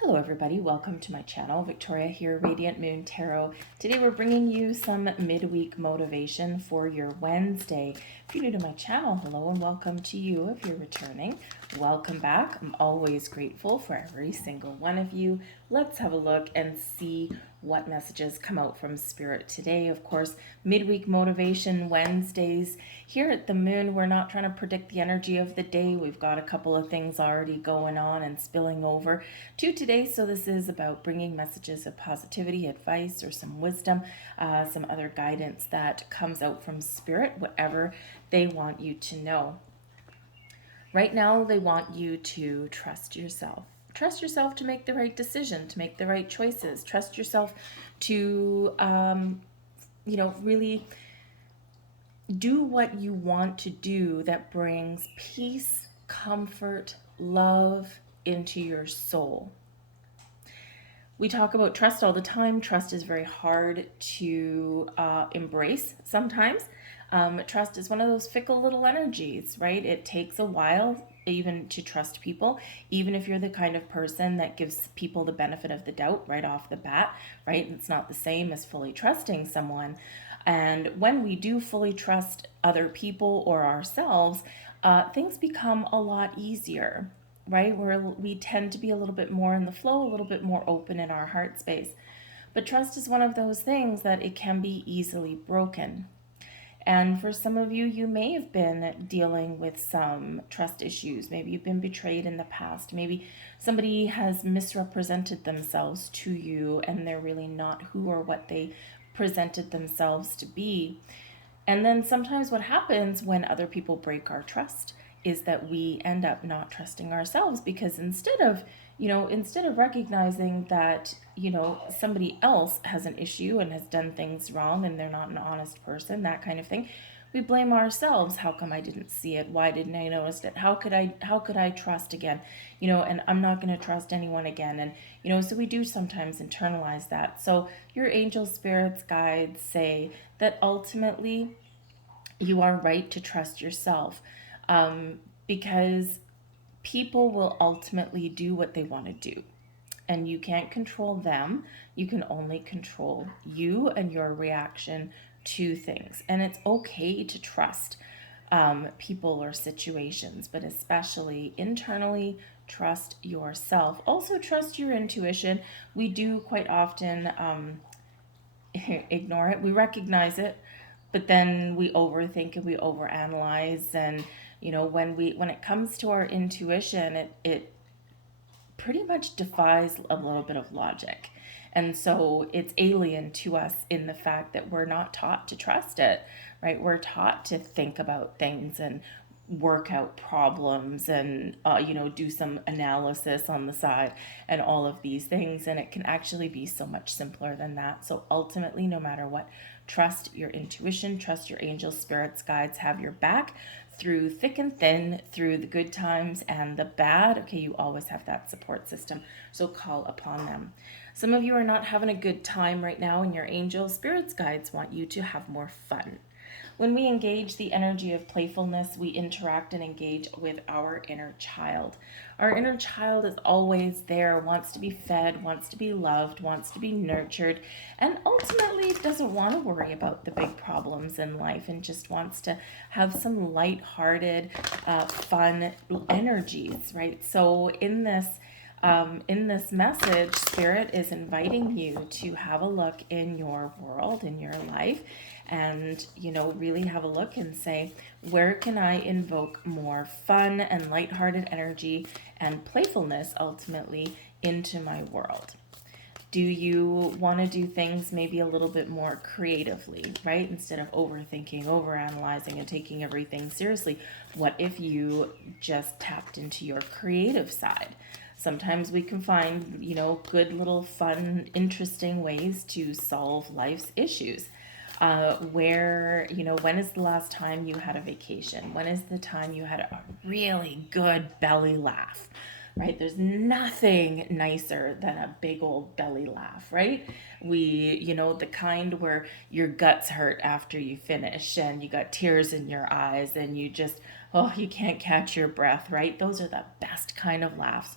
Hello everybody, welcome to my channel. Victoria here, Radiant Moon Tarot. Today we're bringing you some midweek motivation for your Wednesday. If you're new to my channel, hello and welcome to you. If you're returning, welcome back. I'm always grateful for every single one of you. Let's have a look and see what messages come out from Spirit today. Of course, midweek motivation Wednesdays. Here at the Moon, we're not trying to predict the energy of the day. We've got a couple of things already going on and spilling over to today. So this is about bringing messages of positivity, advice, or some wisdom, some other guidance that comes out from Spirit, whatever they want you to know. Right now, they want you to trust yourself. Trust yourself to make the right decision, to make the right choices. Trust yourself to, really do what you want to do that brings peace, comfort, love into your soul. We talk about trust all the time. Trust is very hard to embrace sometimes. Trust is one of those fickle little energies, right? It takes a while even to trust people, even if you're the kind of person that gives people the benefit of the doubt right off the bat, right? It's not the same as fully trusting someone. And when we do fully trust other people or ourselves, things become a lot easier, right? Where we tend to be a little bit more in the flow, a little bit more open in our heart space. But trust is one of those things that it can be easily broken. And for some of you, you may have been dealing with some trust issues. Maybe you've been betrayed in the past. Maybe somebody has misrepresented themselves to you and they're really not who or what they presented themselves to be. And then sometimes what happens when other people break our trust is that we end up not trusting ourselves, because instead of recognizing that, somebody else has an issue and has done things wrong and they're not an honest person, that kind of thing, we blame ourselves. How come I didn't see it? Why didn't I notice it? How could I trust again? And I'm not going to trust anyone again. And, so we do sometimes internalize that. So your angel spirits guides say that ultimately you are right to trust yourself, because people will ultimately do what they want to do. And you can't control them. You can only control you and your reaction to things. And it's okay to trust people or situations, but especially internally, trust yourself. Also, trust your intuition. We do quite often ignore it. We recognize it, but then we overthink and we overanalyze. And when it comes to our intuition, it pretty much defies a little bit of logic. And so it's alien to us in the fact that we're not taught to trust it, right? We're taught to think about things and work out problems and, do some analysis on the side and all of these things. And it can actually be so much simpler than that. So ultimately, no matter what, trust your intuition, trust your angels, spirits, guides have your back through thick and thin, through the good times and the bad. Okay, you always have that support system, so call upon them. Some of you are not having a good time right now, and your angel spirits guides want you to have more fun. When we engage the energy of playfulness, we interact and engage with our inner child. Our inner child is always there, wants to be fed, wants to be loved, wants to be nurtured, and ultimately doesn't want to worry about the big problems in life and just wants to have some light-hearted, fun energies, right? So in this message, Spirit is inviting you to have a look in your world, in your life, and really have a look and say, where can I invoke more fun and lighthearted energy and playfulness ultimately into my world? Do you want to do things maybe a little bit more creatively, right? Instead of overthinking, overanalyzing, and taking everything seriously, what if you just tapped into your creative side? Sometimes we can find, good little fun, interesting ways to solve life's issues. When is the last time you had a vacation? When is the time you had a really good belly laugh? Right? There's nothing nicer than a big old belly laugh, right? The kind where your guts hurt after you finish and you got tears in your eyes and you can't catch your breath, right? Those are the best kind of laughs.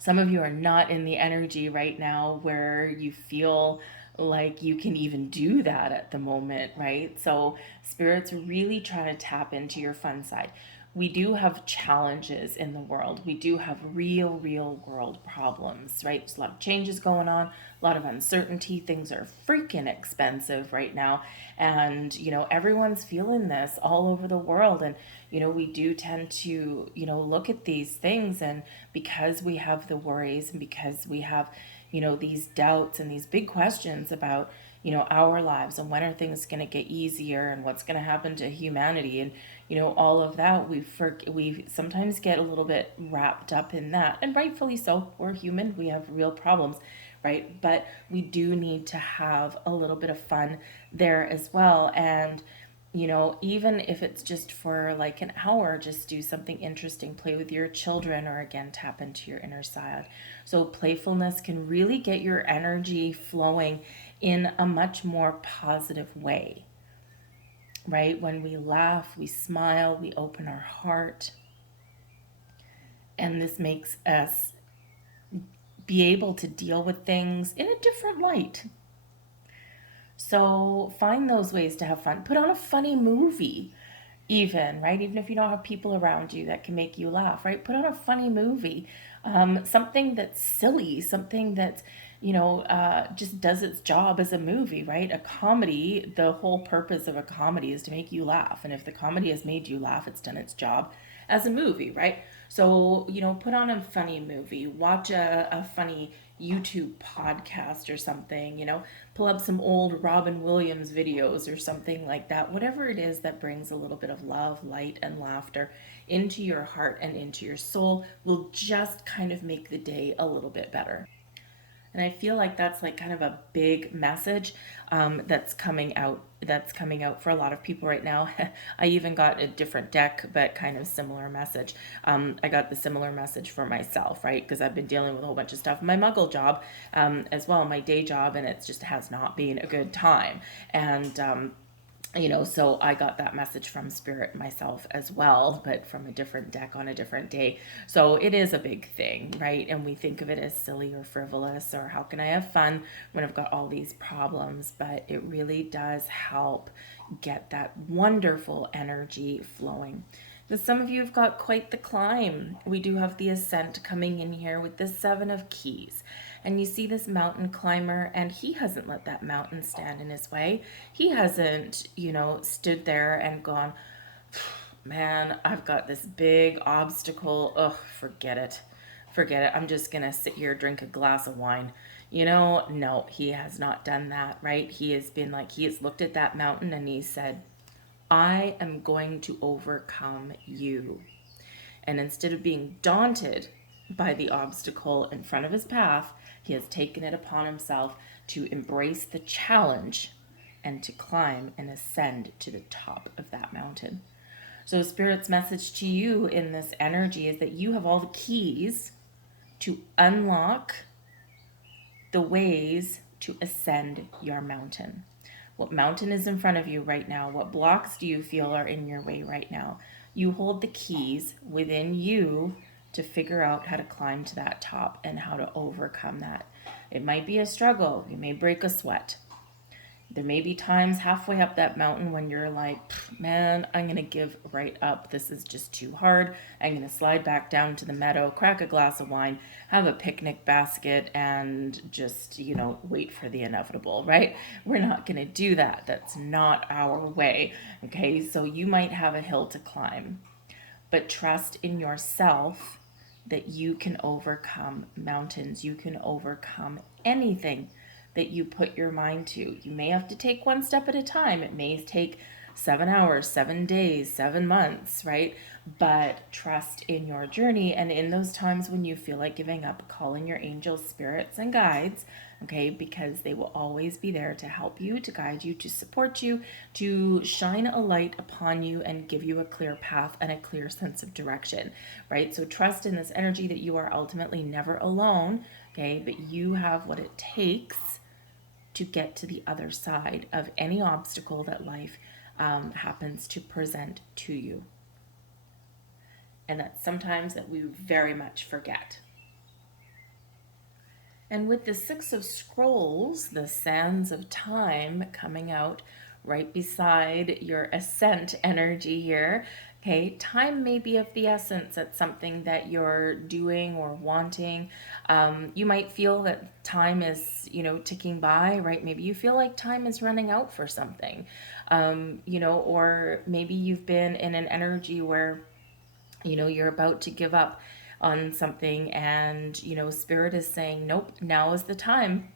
Some of you are not in the energy right now where you feel like you can even do that at the moment, right? So spirits really try to tap into your fun side. We do have challenges in the world. We do have real world problems, right? There's a lot of changes going on, a lot of uncertainty. Things are freaking expensive right now. And, everyone's feeling this all over the world. And, we do tend to, look at these things. And because we have the worries and because we have, these doubts and these big questions about, our lives and when are things going to get easier and what's going to happen to humanity and, all of that, we sometimes get a little bit wrapped up in that, and rightfully so. We're human, we have real problems, right? But we do need to have a little bit of fun there as well. And even if it's just for like an hour, just do something interesting, play with your children, or again, tap into your inner side. So playfulness can really get your energy flowing in a much more positive way, right? When we laugh, we smile, we open our heart, and this makes us be able to deal with things in a different light. So find those ways to have fun. Put on a funny movie, even, right? Even if you don't have people around you that can make you laugh, right? Put on a funny movie, something that's silly, something that's, just does its job as a movie, right? A comedy, the whole purpose of a comedy is to make you laugh. And if the comedy has made you laugh, it's done its job as a movie, right? So, put on a funny movie, watch a funny YouTube podcast or something, pull up some old Robin Williams videos or something like that. Whatever it is that brings a little bit of love, light, and laughter into your heart and into your soul will just kind of make the day a little bit better. And I feel like that's like kind of a big message that's coming out. That's coming out for a lot of people right now. I even got a different deck, but kind of similar message. I got the similar message for myself, right? Because I've been dealing with a whole bunch of stuff in my muggle job as well, my day job, and it just has not been a good time. And so I got that message from Spirit myself as well, but from a different deck on a different day. So it is a big thing, right? And we think of it as silly or frivolous or how can I have fun when I've got all these problems? But it really does help get that wonderful energy flowing. But some of you have got quite the climb. We do have the ascent coming in here with the 7 of Keys. And you see this mountain climber, and he hasn't let that mountain stand in his way. He hasn't, stood there and gone, man, I've got this big obstacle. Ugh, forget it. Forget it. I'm just going to sit here, drink a glass of wine. No, he has not done that, right? He has been like, he has looked at that mountain and he said, I am going to overcome you. And instead of being daunted by the obstacle in front of his path, he has taken it upon himself to embrace the challenge and to climb and ascend to the top of that mountain. So Spirit's message to you in this energy is that you have all the keys to unlock the ways to ascend your mountain. What mountain is in front of you right now? What blocks do you feel are in your way right now? You hold the keys within you to figure out how to climb to that top and how to overcome that. It might be a struggle. You may break a sweat. There may be times halfway up that mountain when you're like, man, I'm going to give right up. This is just too hard. I'm going to slide back down to the meadow, crack a glass of wine, have a picnic basket, and just, wait for the inevitable, right? We're not going to do that. That's not our way. Okay, so you might have a hill to climb, but trust in yourself that you can overcome mountains. You can overcome anything that you put your mind to. You may have to take one step at a time. It may take 7 hours, 7 days, 7 months, right? But trust in your journey. And in those times when you feel like giving up, call in your angels, spirits, and guides, okay? Because they will always be there to help you, to guide you, to support you, to shine a light upon you and give you a clear path and a clear sense of direction, right? So trust in this energy that you are ultimately never alone, okay? But you have what it takes to get to the other side of any obstacle that life happens to present to you. And that's sometimes that we very much forget. And with the Six of Scrolls, the Sands of Time coming out right beside your ascent energy here, okay, time may be of the essence at something that you're doing or wanting. You might feel that time is, ticking by, right? Maybe you feel like time is running out for something, or maybe you've been in an energy where you're about to give up on something, and spirit is saying, nope, now is the time.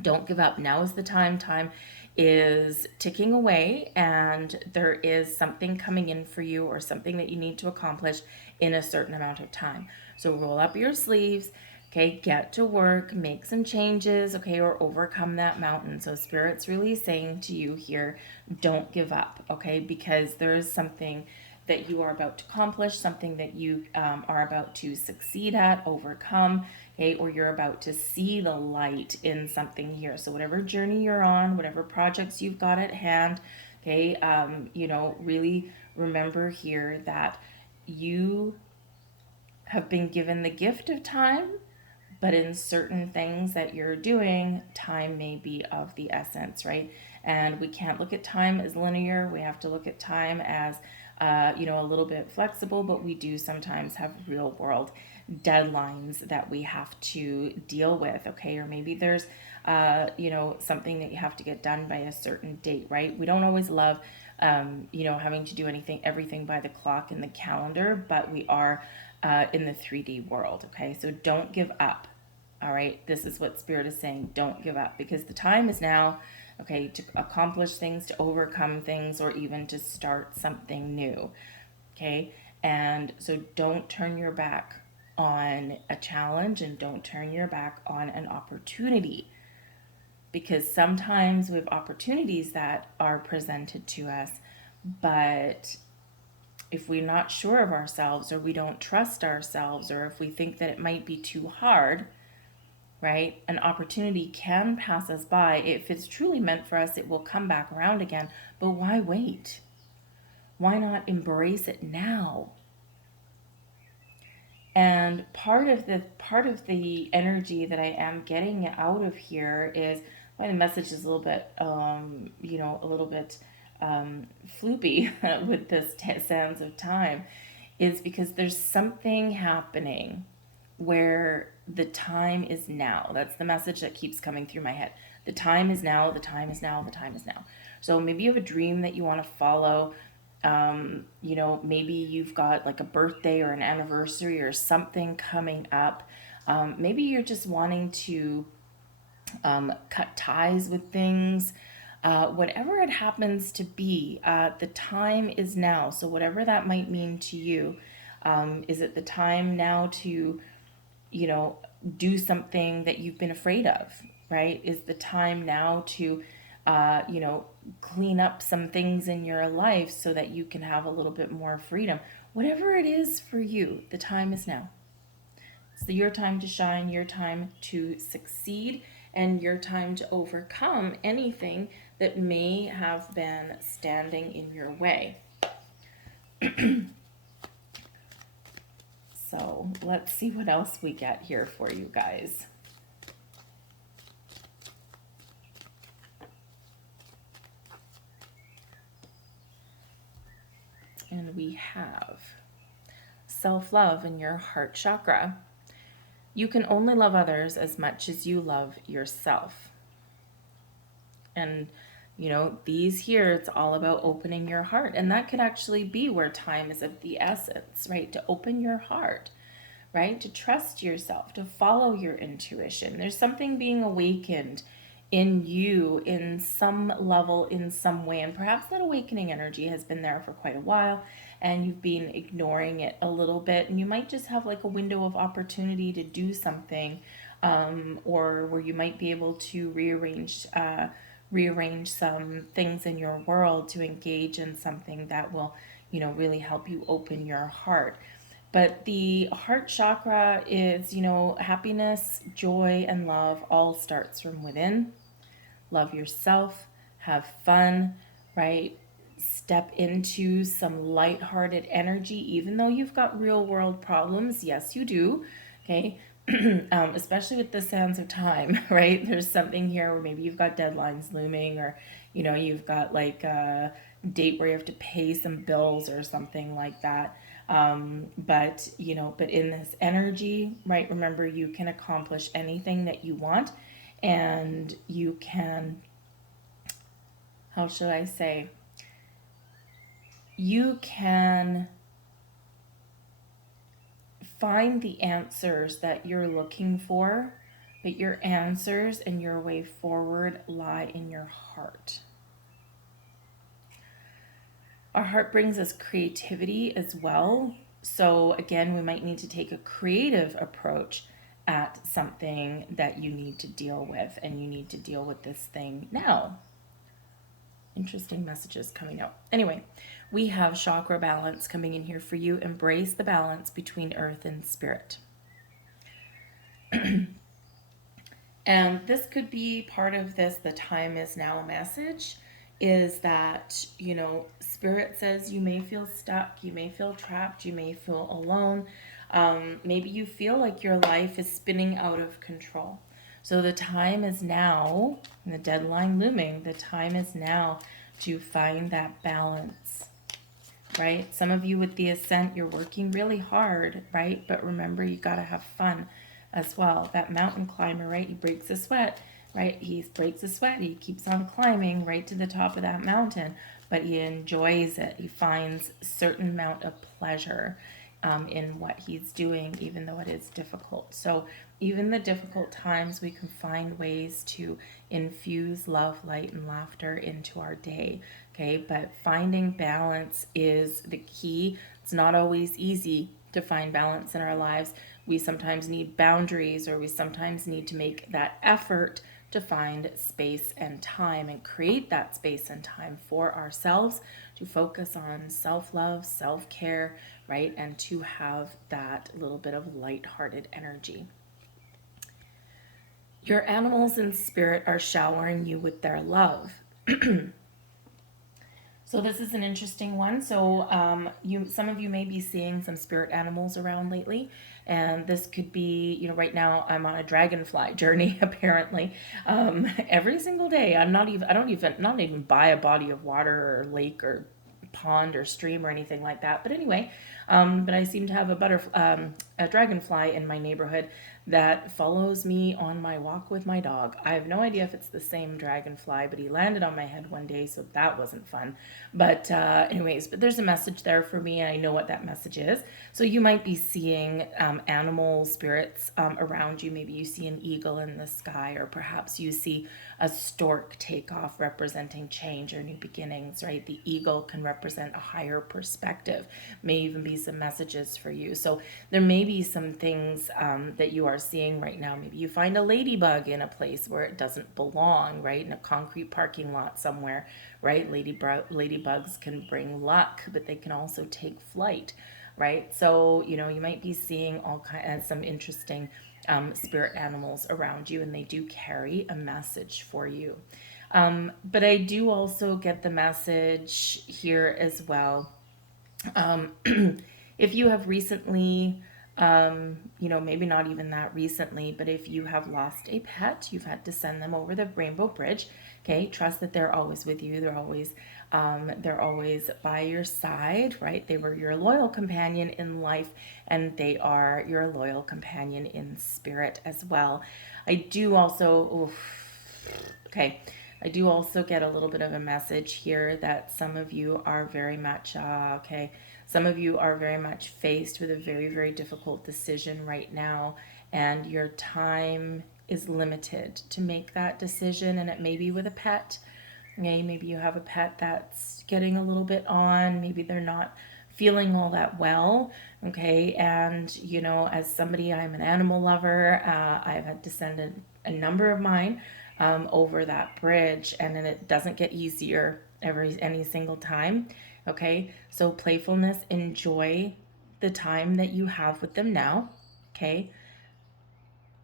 Don't give up. Now is the time. Time is ticking away, and there is something coming in for you, or something that you need to accomplish in a certain amount of time. So roll up your sleeves, okay, get to work, make some changes, okay, or overcome that mountain. So spirit's really saying to you here, don't give up, okay, because there is something that you are about to accomplish, something that you are about to succeed at, overcome, okay, or you're about to see the light in something here. So whatever journey you're on, whatever projects you've got at hand, okay, really remember here that you have been given the gift of time, but in certain things that you're doing, time may be of the essence, right? And we can't look at time as linear. We have to look at time as, a little bit flexible, but we do sometimes have real world deadlines that we have to deal with, okay? Or maybe there's, something that you have to get done by a certain date, right? We don't always love, having to do everything by the clock in the calendar, but we are in the 3D world, okay? So don't give up. All right, this is what Spirit is saying. Don't give up, because the time is now, okay, to accomplish things, to overcome things, or even to start something new. Okay, and so don't turn your back on a challenge, and don't turn your back on an opportunity, because sometimes we have opportunities that are presented to us, but if we're not sure of ourselves, or we don't trust ourselves, or if we think that it might be too hard, right? An opportunity can pass us by. If it's truly meant for us, it will come back around again. But why wait? Why not embrace it now? And part of the energy that I am getting out of here is why the message is a little bit, floopy with this sands of time, is because there's something happening where the time is now. That's the message that keeps coming through my head. The time is now, the time is now, the time is now. So maybe you have a dream that you want to follow. Maybe you've got like a birthday or an anniversary or something coming up. Maybe you're just wanting to cut ties with things. Whatever it happens to be, the time is now. So whatever that might mean to you, is it the time now to do something that you've been afraid of, right? Is the time now to, clean up some things in your life so that you can have a little bit more freedom. Whatever it is for you, the time is now. It's your time to shine, your time to succeed, and your time to overcome anything that may have been standing in your way. So let's see what else we get here for you guys. And we have self-love in your heart chakra. You can only love others as much as you love yourself. And these here, it's all about opening your heart. And that could actually be where time is of the essence, right? To open your heart, right? To trust yourself, to follow your intuition. There's something being awakened in you in some level, in some way. And perhaps that awakening energy has been there for quite a while, and you've been ignoring it a little bit. And you might just have like a window of opportunity to do something, or where you might be able to rearrange some things in your world to engage in something that will, really help you open your heart. But the heart chakra is, happiness, joy, and love all starts from within. Love yourself, have fun, right? Step into some lighthearted energy, even though you've got real world problems. Yes, you do. Okay. especially with the sands of time, right? There's something here where maybe you've got deadlines looming, or you've got like a date where you have to pay some bills or something like that. But in this energy, right? Remember, you can accomplish anything that you want, and you can, how should I say, you can find the answers that you're looking for, but your answers and your way forward lie in your heart. Our heart brings us creativity as well. So again, we might need to take a creative approach at something that you need to deal with, and you need to deal with this thing now. Interesting messages coming out. Anyway, we have chakra balance coming in here for you. Embrace the balance between earth and spirit. And this could be part of this, the time is now message, is that, spirit says you may feel stuck, you may feel trapped, you may feel alone. Maybe you feel like your life is spinning out of control. So the time is now, and the deadline looming, the time is now to find that balance, right? Some of you with the ascent, you're working really hard, right? But remember, you got to have fun as well. That mountain climber, right? He breaks a sweat, right? He breaks a sweat. He keeps on climbing right to the top of that mountain, but he enjoys it. He finds a certain amount of pleasure in what he's doing, even though it is difficult. So even the difficult times, we can find ways to infuse love, light, and laughter into our day. Okay, but finding balance is the key. It's not always easy to find balance in our lives. We sometimes need boundaries, or we sometimes need to make that effort to find space and time and create that space and time for ourselves to focus on self-love, self-care, right? And to have that little bit of light-hearted energy. Your animals in spirit are showering you with their love. So this is an interesting one. So some of you may be seeing some spirit animals around lately, and this could be, right now I'm on a dragonfly journey apparently. Every single day. I don't even buy a body of water or lake or pond or stream or anything like that. But anyway, but I seem to have a dragonfly in my neighborhood that follows me on my walk with my dog. I have no idea if it's the same dragonfly, but he landed on my head one day, so that wasn't fun. But but there's a message there for me, and I know what that message is. So you might be seeing animal spirits around you. Maybe you see an eagle in the sky, or perhaps you see a stork take off representing change or new beginnings, right? The eagle can represent a higher perspective, may even be some messages for you. So there may be some things that you are seeing right now. Maybe you find a ladybug in a place where it doesn't belong, right? In a concrete parking lot somewhere, right? Ladybugs can bring luck, but they can also take flight, right? So, you might be seeing some interesting spirit animals around you, and they do carry a message for you. But I do also get the message here as well. If you have recently, maybe not even that recently, but if you have lost a pet, you've had to send them over the Rainbow Bridge. Okay, trust that they're always with you. They're always by your side, right? They were your loyal companion in life, and they are your loyal companion in spirit as well. I do also, I do also get a little bit of a message here that some of you are very much, some of you are very much faced with a very, very difficult decision right now, and your time is limited to make that decision, and it may be with a pet. Okay, maybe you have a pet that's getting a little bit on, maybe they're not feeling all that well, okay, and as somebody, I'm an animal lover, I've had to send a number of mine over that bridge, and then it doesn't get easier any single time. Okay, so playfulness, enjoy the time that you have with them now. Okay,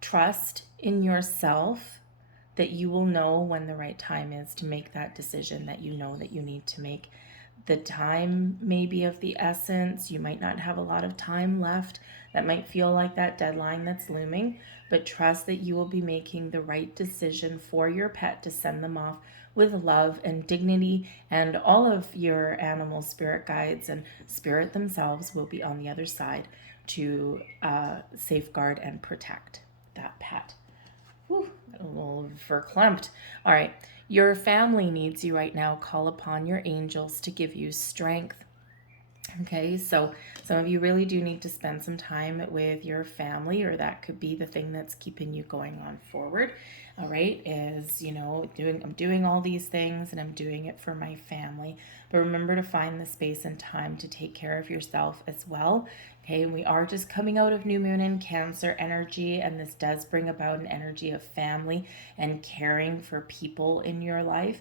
trust in yourself that you will know when the right time is to make that decision that you know that you need to make. The time may be of the essence. You might not have a lot of time left. That might feel like that deadline that's looming, but trust that you will be making the right decision for your pet to send them off with love and dignity, and all of your animal spirit guides and spirit themselves will be on the other side to safeguard and protect that pet. Whew, a little verklempt. All right, your family needs you right now. Call upon your angels to give you strength. Okay, so some of you really do need to spend some time with your family, or that could be the thing that's keeping you going on forward. All right, is, I'm doing all these things and I'm doing it for my family. But remember to find the space and time to take care of yourself as well. Okay, and we are just coming out of new moon in Cancer energy, and this does bring about an energy of family and caring for people in your life,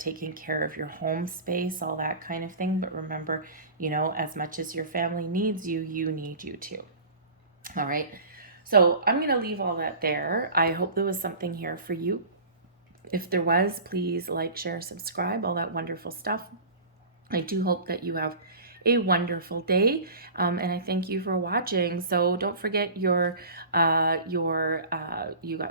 taking care of your home space, all that kind of thing. But remember, as much as your family needs you, you need you too. All right. So I'm going to leave all that there. I hope there was something here for you. If there was, please like, share, subscribe, all that wonderful stuff. I do hope that you have a wonderful day, and I thank you for watching. So don't forget you got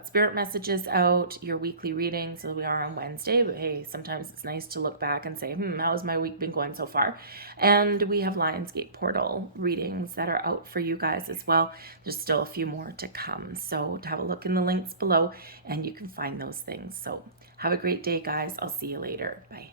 spirit messages out, your weekly readings. So we are on Wednesday, but hey, sometimes it's nice to look back and say, how's my week been going so far? And we have Lionsgate portal readings that are out for you guys as well. There's still a few more to come, so have a look in the links below and you can find those things. So have a great day, guys. I'll see you later. Bye.